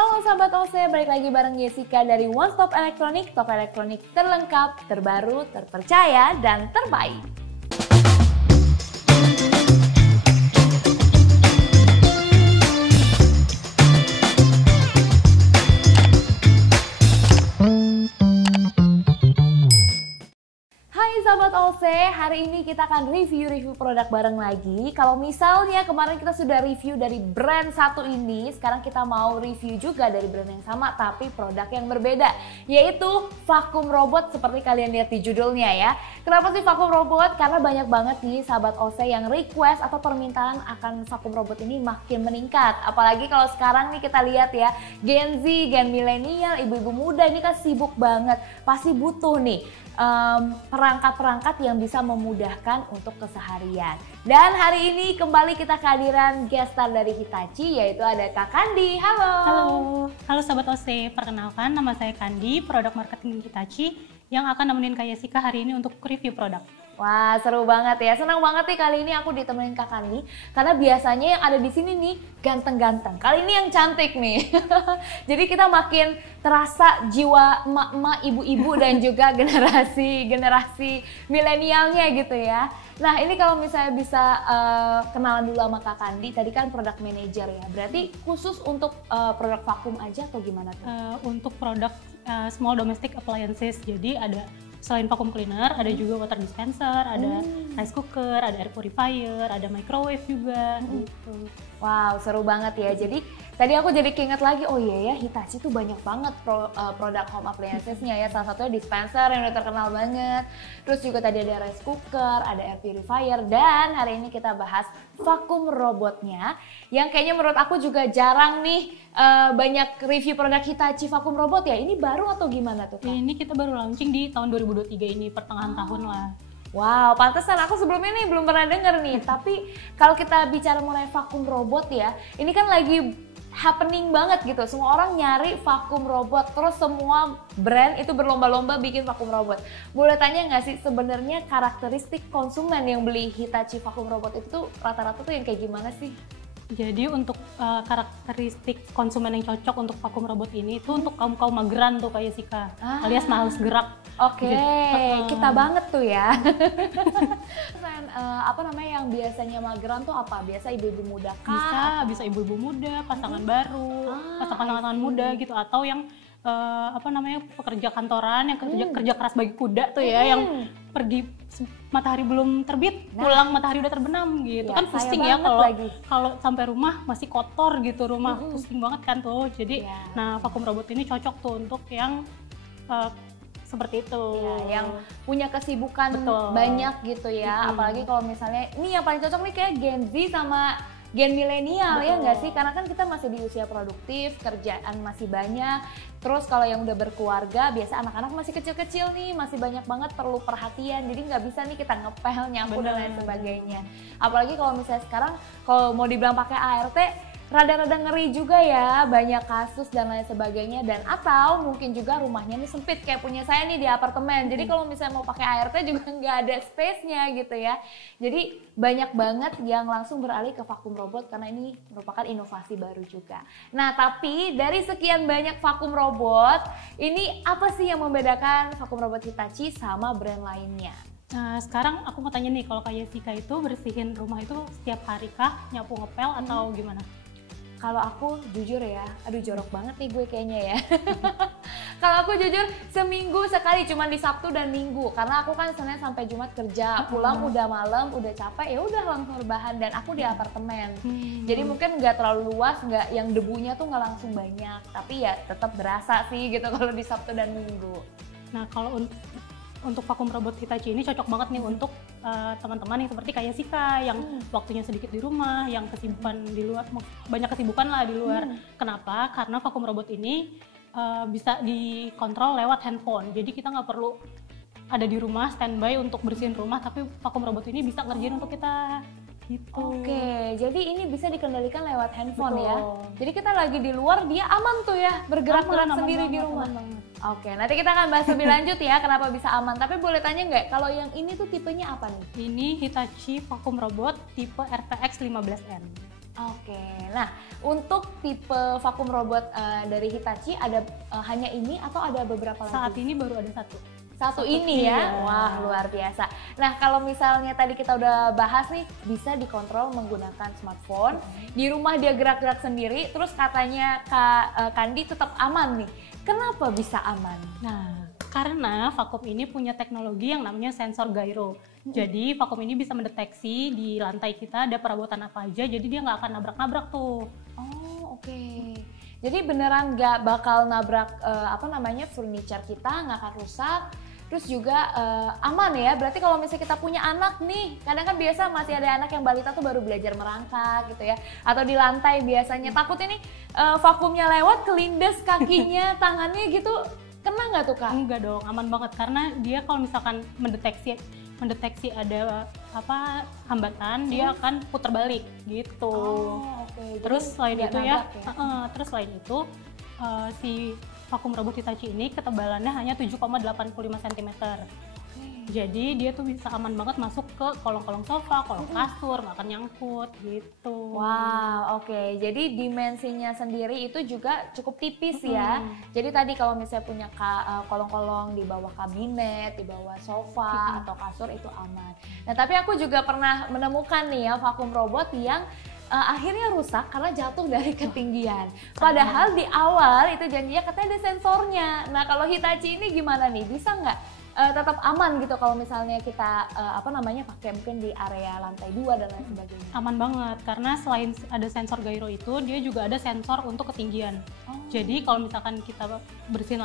Halo sahabat OC, balik lagi bareng Jessica dari One Stop Elektronik, toko elektronik terlengkap, terbaru, terpercaya, dan terbaik. Hai sahabat OC, hari ini kita akan review produk bareng lagi. Kalau misalnya kemarin kita sudah review dari brand satu ini, sekarang kita mau review juga dari brand yang sama tapi produk yang berbeda, yaitu vakum robot seperti kalian lihat di judulnya ya. Kenapa sih vakum robot? Karena banyak banget nih sahabat OC yang request atau permintaan akan vakum robot ini makin meningkat. Apalagi kalau sekarang nih kita lihat ya, Gen Z, Gen milenial, ibu-ibu muda ini kan sibuk banget, pasti butuh nih perangkat-perangkat yang bisa memudahkan untuk keseharian. Dan hari ini kembali kita kehadiran guest star dari Hitachi, yaitu ada Kak Kandi. Halo. Halo Sobat OC, perkenalkan nama saya Kandi, produk marketing Hitachi yang akan nemenin Kak Jessica hari ini untuk review produk. Wah, seru banget ya. Senang banget nih kali ini aku ditemenin Kak Kandi, karena biasanya yang ada di sini nih ganteng-ganteng. Kali ini yang cantik nih. Jadi kita makin terasa jiwa emak-emak, ibu-ibu dan juga generasi milenialnya gitu ya. Nah, ini kalau misalnya bisa kenalan dulu sama Kak Kandi, tadi kan product manager ya. Berarti khusus untuk produk vakum aja atau gimana tuh? Untuk produk small domestic appliances, jadi ada selain vacuum cleaner, ada juga water dispenser, ada rice cooker, ada air purifier, ada microwave juga gitu. Wow, seru banget ya. Jadi tadi aku jadi keinget lagi, oh iya ya, Hitachi tuh banyak banget produk home appliancesnya ya. Salah satunya dispenser yang udah terkenal banget. Terus juga tadi ada rice cooker, ada air purifier, dan hari ini kita bahas vakum robotnya. Yang kayaknya menurut aku juga jarang nih banyak review produk Hitachi vakum robot ya. Ini baru atau gimana tuh Kak? Ini kita baru launching di tahun 2023 ini, pertengahan tahun lah. Wow, pantesan aku sebelumnya nih belum pernah denger nih. Tapi kalau kita bicara mengenai vakum robot ya, ini kan lagi happening banget gitu. Semua orang nyari vakum robot, terus semua brand itu berlomba-lomba bikin vakum robot. Boleh tanya nggak sih sebenarnya karakteristik konsumen yang beli Hitachi vakum robot itu tuh rata-rata tuh yang kayak gimana sih? Jadi untuk karakteristik konsumen yang cocok untuk vakum robot ini itu untuk kaum mageran tuh kayak Jessica, alias males gerak. Oke, kita banget tuh ya. Apa namanya yang biasanya mageran tuh apa? Biasa ibu-ibu muda kah? Bisa ibu-ibu muda, pasangan baru, pasangan muda gitu, atau yang pekerja kantoran yang kerja keras bagi kuda tuh ya, yang pergi matahari belum terbit, pulang matahari udah terbenam gitu. Ya, kan pusing ya kalau sampai rumah masih kotor gitu, rumah pusing banget kan tuh. Jadi nah vakum robot ini cocok tuh untuk yang seperti itu ya, yang punya kesibukan banyak gitu ya. Apalagi kalau misalnya ini yang paling cocok nih kayak Gen Z sama Gen milenial ya nggak sih? Karena kan kita masih di usia produktif, kerjaan masih banyak. Terus kalau yang udah berkeluarga, biasa anak-anak masih kecil-kecil nih, masih banyak banget perlu perhatian. Jadi nggak bisa nih kita ngepel, nyapu dan lain sebagainya. Apalagi kalau misalnya sekarang, kalau mau dibilang pakai ART, rada-rada ngeri juga ya, banyak kasus dan lain sebagainya. Dan atau mungkin juga rumahnya nih sempit kayak punya saya nih di apartemen. Jadi kalau misalnya mau pakai ART juga nggak ada space-nya gitu ya. Jadi banyak banget yang langsung beralih ke vakum robot karena ini merupakan inovasi baru juga. Nah, tapi dari sekian banyak vakum robot, ini apa sih yang membedakan vakum robot Hitachi sama brand lainnya? Nah, sekarang aku mau tanya nih, kalau kayak Jessica itu bersihin rumah itu setiap hari kah, nyapu ngepel atau gimana? Kalau aku jujur ya, aduh jorok banget nih gue kayaknya ya. Kalau aku jujur seminggu sekali, cuma di Sabtu dan Minggu. Karena aku kan Senin sampai Jumat kerja, pulang udah malam, udah capek, ya udah langsung rebahan. Dan aku di apartemen, jadi mungkin nggak terlalu luas, nggak yang debunya tuh nggak langsung banyak. Tapi ya tetap berasa sih gitu kalau di Sabtu dan Minggu. Nah, kalau untuk vakum robot Hitachi ini cocok banget nih untuk teman-teman yang seperti kayak Jessica yang waktunya sedikit di rumah, yang kesibukan di luar, banyak kesibukan lah di luar. Kenapa? Karena vakum robot ini bisa dikontrol lewat handphone. Jadi kita nggak perlu ada di rumah standby untuk bersihin rumah, tapi vakum robot ini bisa ngerjain untuk kita. Gitu. Oke, jadi ini bisa dikendalikan lewat handphone ya. Jadi kita lagi di luar, dia aman tuh ya, bergerak-gerak sendiri di rumah. Oke, nanti kita akan bahas lebih lanjut ya kenapa bisa aman. Tapi boleh tanya nggak, kalau yang ini tuh tipenya apa nih? Ini Hitachi vakum robot tipe RTX 15N. Oke, nah untuk tipe vakum robot dari Hitachi ada hanya ini atau ada beberapa lagi? Saat ini baru ada satu ini ya, iya. Wah luar biasa. Nah kalau misalnya tadi kita udah bahas nih, bisa dikontrol menggunakan smartphone, di rumah dia gerak-gerak sendiri, terus katanya Kak Kandi tetap aman nih. Kenapa bisa aman? Nah, karena vakum ini punya teknologi yang namanya sensor gyro. Jadi vakum ini bisa mendeteksi di lantai kita ada perabotan apa aja, jadi dia nggak akan nabrak-nabrak tuh. Oh oke. Jadi beneran nggak bakal nabrak furniture kita, nggak akan rusak. Terus juga aman ya, berarti kalau misalnya kita punya anak nih, kadang kan biasa masih ada anak yang balita tuh baru belajar merangkak gitu ya, atau di lantai biasanya, takutnya nih vakumnya lewat, kelindes kakinya, tangannya gitu, kena nggak tuh Kak? Enggak dong, aman banget, karena dia kalau misalkan mendeteksi ada hambatan, dia akan putar balik gitu. Oke. Terus selain itu si vakum robot Hitachi ini ketebalannya hanya 7,85 cm. Jadi dia tuh bisa aman banget masuk ke kolong-kolong sofa, kolong kasur, nggak akan nyangkut gitu. Wow, oke. Jadi dimensinya sendiri itu juga cukup tipis ya. Jadi tadi kalau misalnya punya kolong-kolong di bawah kabinet, di bawah sofa atau kasur itu aman. Nah tapi aku juga pernah menemukan nih ya vakum robot yang akhirnya rusak karena jatuh dari ketinggian. Padahal di awal itu janjinya katanya ada sensornya. Nah kalau Hitachi ini gimana nih? Bisa nggak tetap aman gitu kalau misalnya kita pakai mungkin di area lantai 2 dan lain sebagainya? Aman banget, karena selain ada sensor gyro itu, dia juga ada sensor untuk ketinggian. Jadi kalau misalkan kita bersihin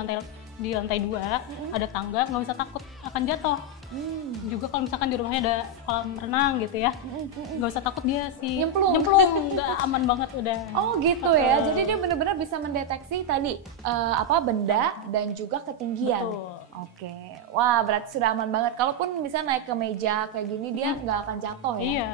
di lantai 2, ada tangga, nggak usah takut akan jatuh. Juga kalau misalkan di rumahnya ada kolam renang gitu ya, nggak usah takut dia nyemplung, nggak, aman banget udah. Oh gitu ya, jadi dia benar-benar bisa mendeteksi tadi benda dan juga ketinggian. Betul. Oke, wah berarti sudah aman banget. Kalaupun misalnya naik ke meja kayak gini dia nggak akan jatuh ya? Iya.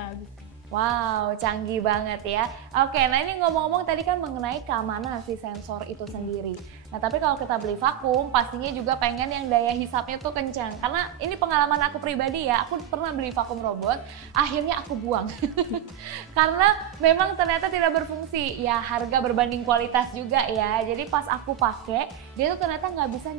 Wow, canggih banget ya. Oke, nah ini ngomong-ngomong tadi kan mengenai keamanan si sensor itu sendiri. Nah tapi kalau kita beli vakum, pastinya juga pengen yang daya hisapnya tuh kencang. Karena ini pengalaman aku pribadi ya, aku pernah beli vakum robot, akhirnya aku buang. Karena memang ternyata tidak berfungsi. Ya harga berbanding kualitas juga ya. Jadi pas aku pakai, dia tuh ternyata nggak bisa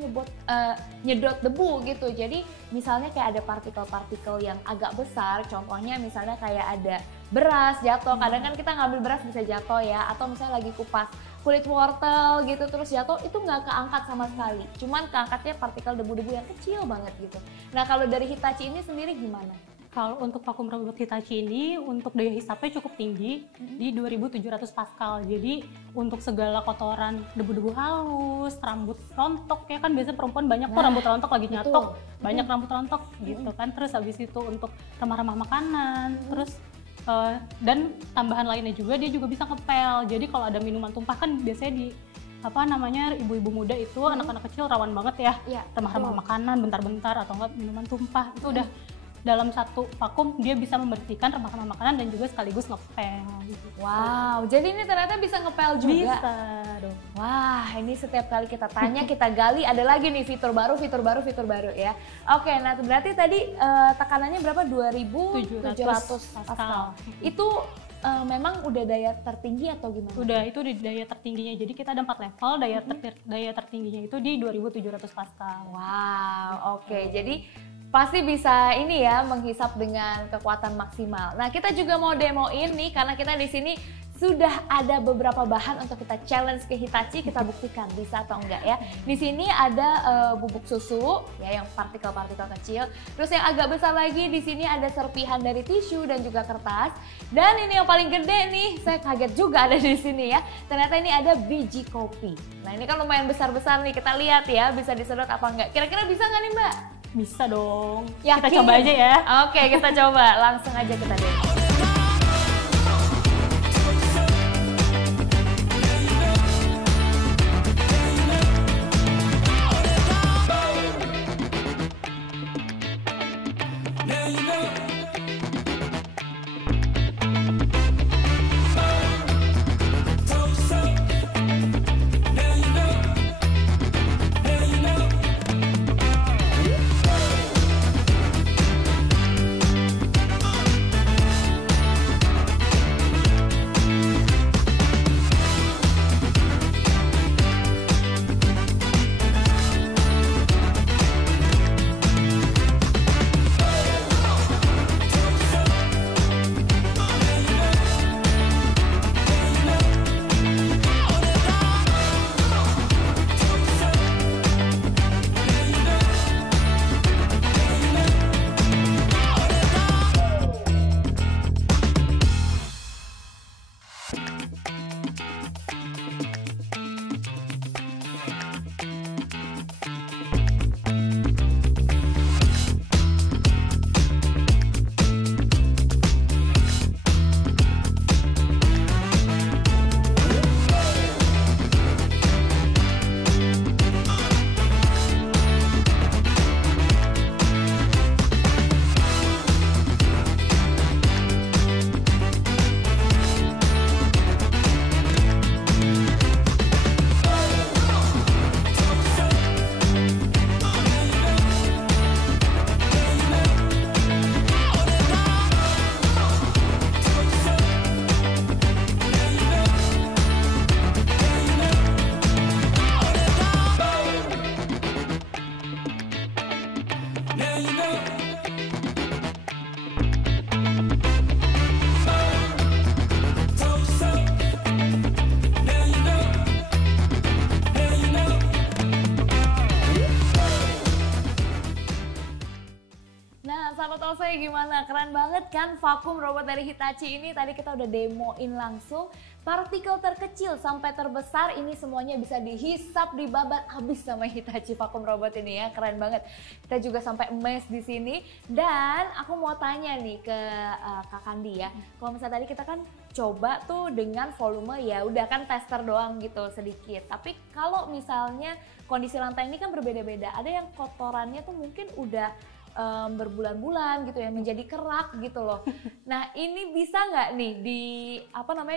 nyedot debu gitu. Jadi misalnya kayak ada partikel-partikel yang agak besar, contohnya misalnya kayak ada beras jatuh, kadang kan kita ngambil beras bisa jatuh ya, atau misalnya lagi kupas kulit wortel gitu terus jatuh, itu nggak keangkat sama sekali, cuman keangkatnya partikel debu-debu yang kecil banget gitu. Nah kalau dari Hitachi ini sendiri gimana? Kalau untuk vakum robot Hitachi ini untuk daya hisapnya cukup tinggi di 2700 Pascal. Jadi untuk segala kotoran, debu-debu halus, rambut rontok ya kan biasanya perempuan banyak tuh rambut rontok lagi nyatok, banyak rambut rontok gitu kan. Terus habis itu untuk remah-remah makanan, terus dan tambahan lainnya juga dia juga bisa ngepel. Jadi kalau ada minuman tumpah kan biasanya ibu-ibu muda itu anak-anak kecil rawan banget ya, remah-remah makanan bentar-bentar atau enggak minuman tumpah itu udah dalam satu vakum dia bisa membersihkan remah-remah makanan dan juga sekaligus ngepel gitu. Wow, jadi ini ternyata bisa ngepel juga? Bisa dong. Wah, ini setiap kali kita tanya, kita gali, ada lagi nih fitur baru ya. Oke, nah berarti tadi tekanannya berapa? 2700 Pascal. Itu memang udah daya tertinggi atau gimana? Udah, itu di daya tertingginya. Jadi kita ada 4 level, daya tertingginya itu di 2700 Pascal. Wow, oke. Jadi pasti bisa ini ya menghisap dengan kekuatan maksimal. Nah, kita juga mau demoin nih karena kita di sini sudah ada beberapa bahan untuk kita challenge ke Hitachi, kita buktikan bisa atau enggak ya. Di sini ada bubuk susu ya yang partikel-partikel kecil. Terus yang agak besar lagi di sini ada serpihan dari tisu dan juga kertas. Dan ini yang paling gede nih, saya kaget juga ada di sini ya. Ternyata ini ada biji kopi. Nah, ini kan lumayan besar-besar nih, kita lihat ya bisa disedot apa enggak. Kira-kira bisa nggak nih, Mbak? Bisa dong. Yakin? Kita coba aja ya. Oke, kita coba. Langsung aja kita demo. gimana? Keren banget kan vakum robot dari Hitachi ini. Tadi kita udah demoin langsung. Partikel terkecil sampai terbesar ini semuanya bisa dihisap, dibabat habis sama Hitachi vakum robot ini ya. Keren banget. Kita juga sampai emes di sini. Dan aku mau tanya nih ke Kak Kandi ya. Kalau misalnya tadi kita kan coba tuh dengan volume ya udah kan tester doang gitu sedikit. Tapi kalau misalnya kondisi lantai ini kan berbeda-beda. Ada yang kotorannya tuh mungkin udah berbulan-bulan gitu ya, menjadi kerak gitu loh. Nah ini bisa nggak nih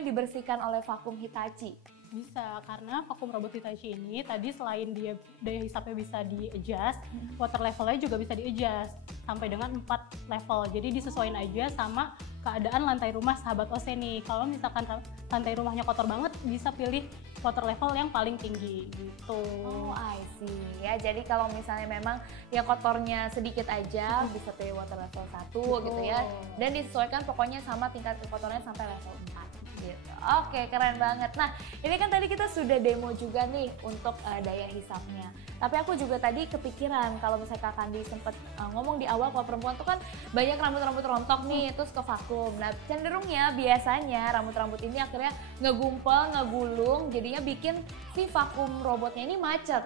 dibersihkan oleh vakum Hitachi? Bisa, karena vakum robot Hitachi ini tadi selain dia daya hisapnya bisa di-adjust, water levelnya juga bisa di-adjust sampai dengan 4 level. Jadi disesuaikan aja sama keadaan lantai rumah sahabat OC nih. Kalau misalkan lantai rumahnya kotor banget, bisa pilih water level yang paling tinggi gitu. Oh, I see. Ya, jadi kalau misalnya memang ya kotornya sedikit aja bisa pilih water level 1 gitu ya. Dan disesuaikan pokoknya sama tingkat kekotorannya sampai level 4 gitu. Oke, keren banget. Nah, ini kan tadi kita sudah demo juga nih untuk daya hisapnya. Tapi aku juga tadi kepikiran kalau misalnya Kak Kandi sempat ngomong di awal kalau perempuan tuh kan banyak rambut-rambut rontok nih terus ke vakum. Nah, cenderungnya biasanya rambut-rambut ini akhirnya ngegumpel, ngegulung, jadinya bikin si vakum robotnya ini macet.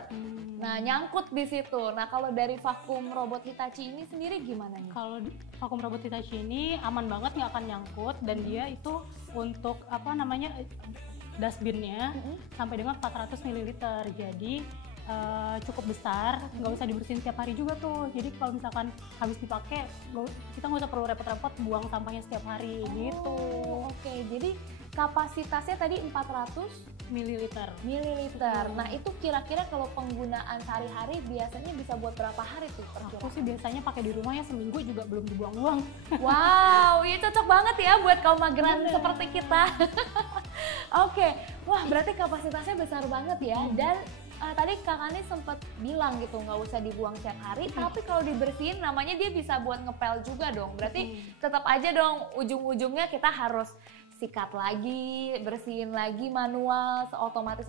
Nah, nyangkut di situ. Nah, kalau dari vakum robot Hitachi ini sendiri gimana nih? Kalau vakum robot Hitachi ini aman banget, nggak akan nyangkut, dan dia itu untuk dustbinnya sampai dengan 400 ml. Jadi cukup besar, nggak usah dibersihin setiap hari juga tuh. Jadi kalau misalkan habis dipakai, kita nggak usah perlu repot-repot buang sampahnya setiap hari gitu. Oke, jadi kapasitasnya tadi 400 mililiter. Nah itu kira-kira kalau penggunaan sehari-hari biasanya bisa buat berapa hari tuh? Aku sih biasanya pakai di rumah ya seminggu juga belum dibuang-buang. Wow, ini cocok banget ya buat kaum mageran seperti kita. Oke, wah berarti kapasitasnya besar banget ya. Dan tadi Kak Kandi sempat bilang gitu nggak usah dibuang setiap hari, tapi kalau dibersihin namanya dia bisa buat ngepel juga dong. Berarti tetap aja dong ujung-ujungnya kita harus sikat lagi, bersihin lagi manual,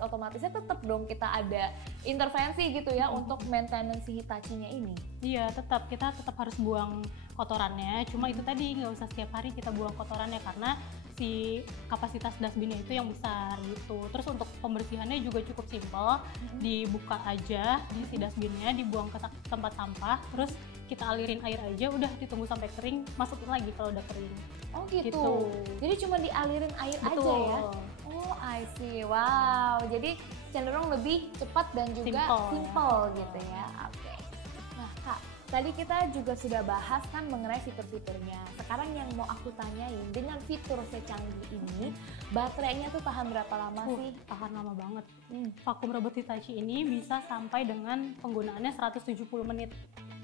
otomatisnya tetap dong kita ada intervensi gitu ya untuk maintenance si Hitachi-nya ini. Iya, kita tetap harus buang kotorannya, cuma itu tadi nggak usah setiap hari kita buang kotorannya karena si kapasitas dustbinnya itu yang besar gitu. Terus untuk pembersihannya juga cukup simpel, dibuka aja di si dustbinnya, dibuang ke tempat sampah, terus kita alirin air aja, udah ditunggu sampai kering, masukin lagi kalau udah kering. Oh gitu. Jadi cuma dialirin air aja ya? Oh I see, wow. Jadi cenderung lebih cepat dan juga simple gitu ya. Oke. Nah Kak, tadi kita juga sudah bahas kan mengenai fitur-fiturnya. Sekarang yang mau aku tanyain, dengan fitur secanggih ini, baterainya tuh tahan berapa lama sih? Tahan lama banget. Vakum robot Hitachi ini bisa sampai dengan penggunaannya 170 menit.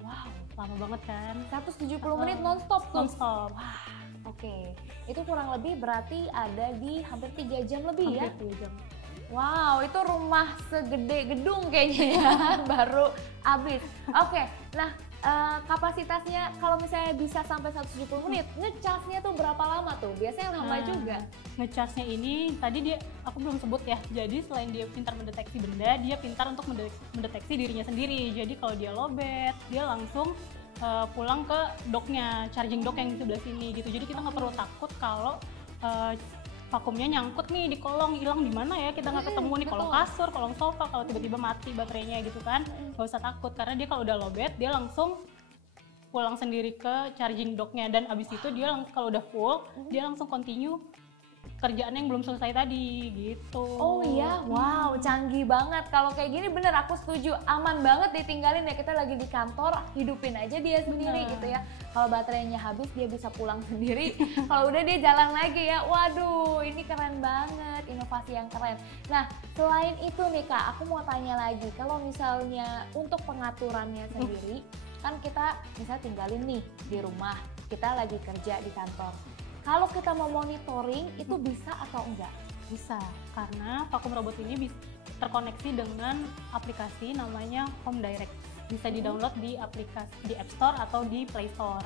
Wow, lama banget kan? 170 menit non-stop tuh? Non-stop. Wah, oke. Itu kurang lebih berarti ada di hampir 3 jam lebih ya? Hampir 3 jam. Wow, itu rumah segede gedung kayaknya ya, baru habis. Oke, nah kapasitasnya kalau misalnya bisa sampai 170 menit, ngecasnya tuh berapa lama tuh? Biasanya lama juga. Ngecasnya ini tadi aku belum sebut ya. Jadi selain dia pintar mendeteksi benda, dia pintar untuk mendeteksi dirinya sendiri. Jadi kalau dia lobet, dia langsung pulang ke docknya, charging dock yang di sebelah sini gitu. Jadi kita nggak perlu takut kalau vakumnya nyangkut nih di kolong, hilang di mana ya, kita nggak ketemu nih, kolong kasur, kolong sofa, kalau tiba-tiba mati baterainya gitu kan, nggak usah takut karena dia kalau udah lowbat dia langsung pulang sendiri ke charging docknya, dan abis itu dia kalau udah full dia langsung continue kerjaan yang belum selesai tadi gitu. Oh iya, wow, canggih banget. Kalau kayak gini bener aku setuju, aman banget ditinggalin ya, kita lagi di kantor, hidupin aja dia sendiri gitu ya. Kalau baterainya habis dia bisa pulang sendiri, kalau udah dia jalan lagi ya. Waduh, ini keren banget, inovasi yang keren. Nah, selain itu nih Kak, aku mau tanya lagi, kalau misalnya untuk pengaturannya sendiri, kan kita misalnya tinggalin nih di rumah, kita lagi kerja di kantor. Kalau kita mau monitoring, itu bisa atau enggak? Bisa, karena vakum robot ini terkoneksi dengan aplikasi namanya Home Direct. Bisa di-download di aplikasi di App Store atau di Play Store.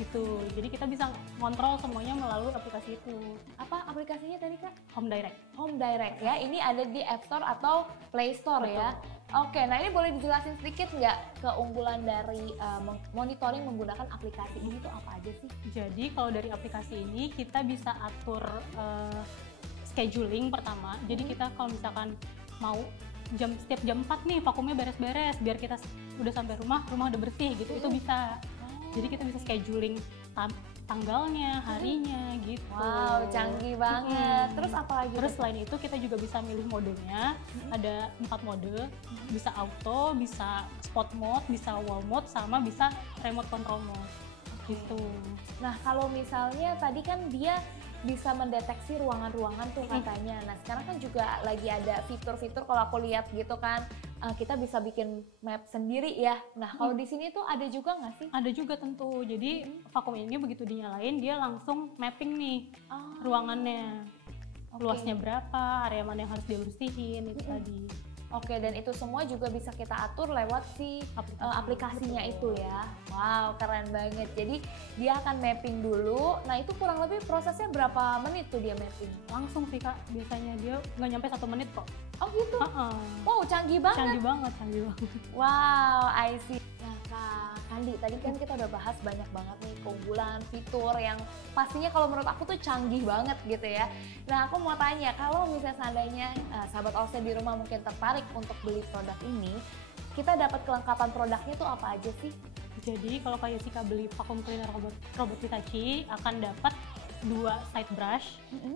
gitu. Jadi kita bisa ngontrol semuanya melalui aplikasi itu. Apa aplikasinya tadi Kak? Home Direct. Home Direct ya, ini ada di App Store atau Play Store. Betul. Ya. Oke, nah ini boleh dijelasin sedikit nggak keunggulan dari monitoring menggunakan aplikasi ini tuh apa aja sih? Jadi kalau dari aplikasi ini kita bisa atur scheduling pertama. Jadi kita kalau misalkan mau setiap jam 4 nih vakumnya beres-beres biar kita udah sampai rumah udah bersih gitu, itu bisa. Jadi kita bisa scheduling tanggalnya, harinya gitu. Wow, canggih banget. Terus apa lagi? Terus selain itu kita juga bisa milih modenya. Ada 4 mode. Bisa auto, bisa sport mode, bisa wall mode, sama bisa remote control mode. Gitu. Nah, kalau misalnya tadi kan dia bisa mendeteksi ruangan-ruangan tuh katanya. Nah, sekarang kan juga lagi ada fitur-fitur kalau aku lihat gitu kan, kita bisa bikin map sendiri ya. Nah, kalau di sini tuh ada juga nggak sih? Ada juga tentu. Jadi vakum ini begitu dinyalain dia langsung mapping nih ruangannya. Luasnya berapa, area mana yang harus dibersihin itu tadi. Oke, dan itu semua juga bisa kita atur lewat si aplikasinya itu ya. Wow, keren banget. Jadi dia akan mapping dulu. Nah, itu kurang lebih prosesnya berapa menit tuh dia mapping? Langsung sih Kak, biasanya dia nggak nyampe 1 menit kok. Oh gitu? Wow, canggih banget. Canggih banget. Wow, I see. Nah Kak Kandi, tadi kan kita udah bahas banyak banget nih keunggulan, fitur yang pastinya kalau menurut aku tuh canggih banget gitu ya. Nah, aku mau tanya, kalau misalnya seandainya sahabat OC di rumah mungkin tertarik untuk beli produk ini, kita dapat kelengkapan produknya tuh apa aja sih? Jadi kalau kayak Sika beli vacuum cleaner robot Hitachi akan dapat 2 side brush,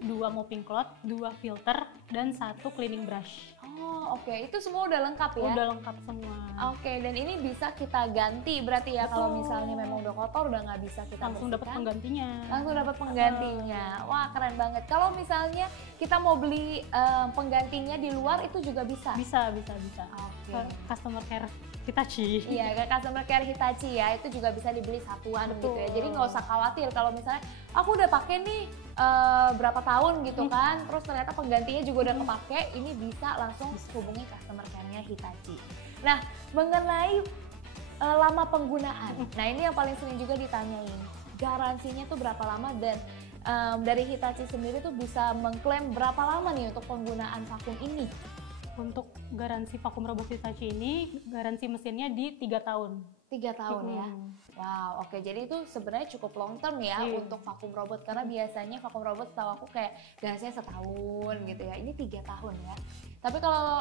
2 mopping cloth, 2 filter, dan 1 cleaning brush. Oh oke, itu semua udah lengkap ya? Udah lengkap semua. Oke, dan ini bisa kita ganti berarti ya. Kalau misalnya memang udah kotor udah nggak bisa kita langsung dapat penggantinya. Langsung dapat penggantinya. Wah keren banget. Kalau misalnya kita mau beli penggantinya di luar itu juga bisa? Bisa. Oke. Customer care Hitachi. Iya, customer care Hitachi ya, itu juga bisa dibeli satuan. Betul. Gitu ya. Jadi nggak usah khawatir kalau misalnya aku udah pakai nih berapa tahun gitu kan, terus ternyata penggantinya juga udah kepake, ini bisa langsung hubungi customer care-nya Hitachi. Nah, mengenai lama penggunaan, nah ini yang paling sering juga ditanyain, garansinya tuh berapa lama, dan dari Hitachi sendiri tuh bisa mengklaim berapa lama nih untuk penggunaan vakum ini? Untuk garansi vakum robot Hitachi ini, garansi mesinnya di 3 tahun. 3 tahun ya? Wow, oke. Jadi itu sebenarnya cukup long term ya untuk vakum robot, karena biasanya vakum robot setahu aku kayak garansinya setahun gitu ya. Ini 3 tahun ya. Tapi kalau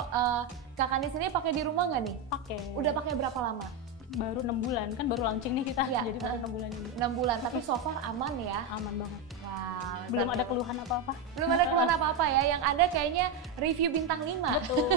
Kakak di sini pakai di rumah nggak nih? Pakai. Udah pakai berapa lama? Baru 6 bulan, kan baru launching nih kita, jadi baru 6 bulan ini. 6 bulan, tapi so far aman ya? Aman banget. Wow. Belum ada keluhan apa-apa. Belum ada keluhan apa-apa ya, yang ada kayaknya review bintang 5. Betul.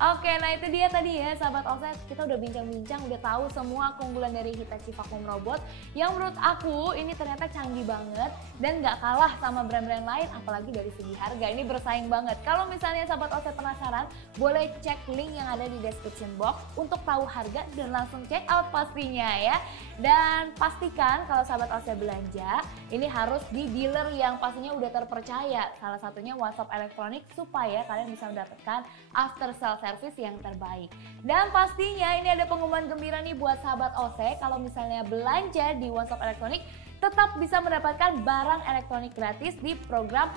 Oke, nah itu dia tadi ya sahabat OC, kita udah bincang-bincang, udah tahu semua keunggulan dari Hitachi Vacuum Robot yang menurut aku ini ternyata canggih banget dan nggak kalah sama brand-brand lain, apalagi dari segi harga, ini bersaing banget. Kalau misalnya sahabat OC penasaran, boleh cek link yang ada di description box untuk tahu harga dan langsung check out pastinya ya. Dan pastikan kalau sahabat OC belanja, ini harus di dealer yang pastinya udah terpercaya, salah satunya One Stop Electronics, supaya kalian bisa mendapatkan after sale service yang terbaik. Dan pastinya ini ada pengumuman gembira nih buat sahabat OC, kalau misalnya belanja di One Stop Electronics tetap bisa mendapatkan barang elektronik gratis di program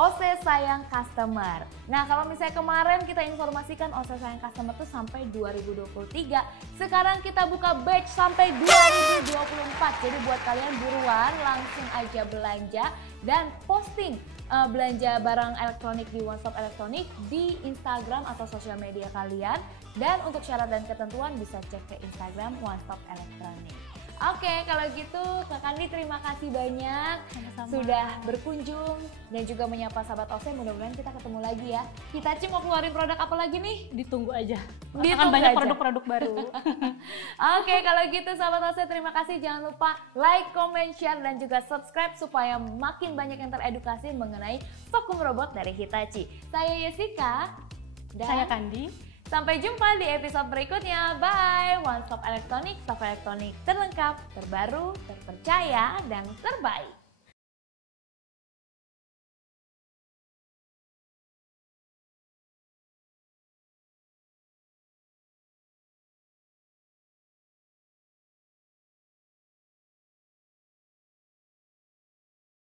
OC Sayang Customer. Nah, kalau misalnya kemarin kita informasikan OC Sayang Customer tuh sampai 2023, sekarang kita buka batch sampai 2024. Jadi buat kalian buruan langsung aja belanja dan posting belanja barang elektronik di One Stop Electronics di Instagram atau sosial media kalian. Dan untuk syarat dan ketentuan bisa cek ke Instagram One Stop Electronics. Oke, kalau gitu Kak Kandi terima kasih banyak. Sama-sama. Sudah berkunjung dan juga menyapa sahabat OC. Mudah-mudahan kita ketemu lagi ya. Hitachi mau keluarin produk apa lagi nih? Ditunggu aja. Akan banyak produk-produk baru. Oke, kalau gitu sahabat OC terima kasih. Jangan lupa like, comment, share, dan juga subscribe supaya makin banyak yang teredukasi mengenai vakum robot dari Hitachi. Saya Jessica dan saya Kandi. Sampai jumpa di episode berikutnya. Bye! One Stop Electronics, toko elektronik terlengkap, terbaru, terpercaya, dan terbaik.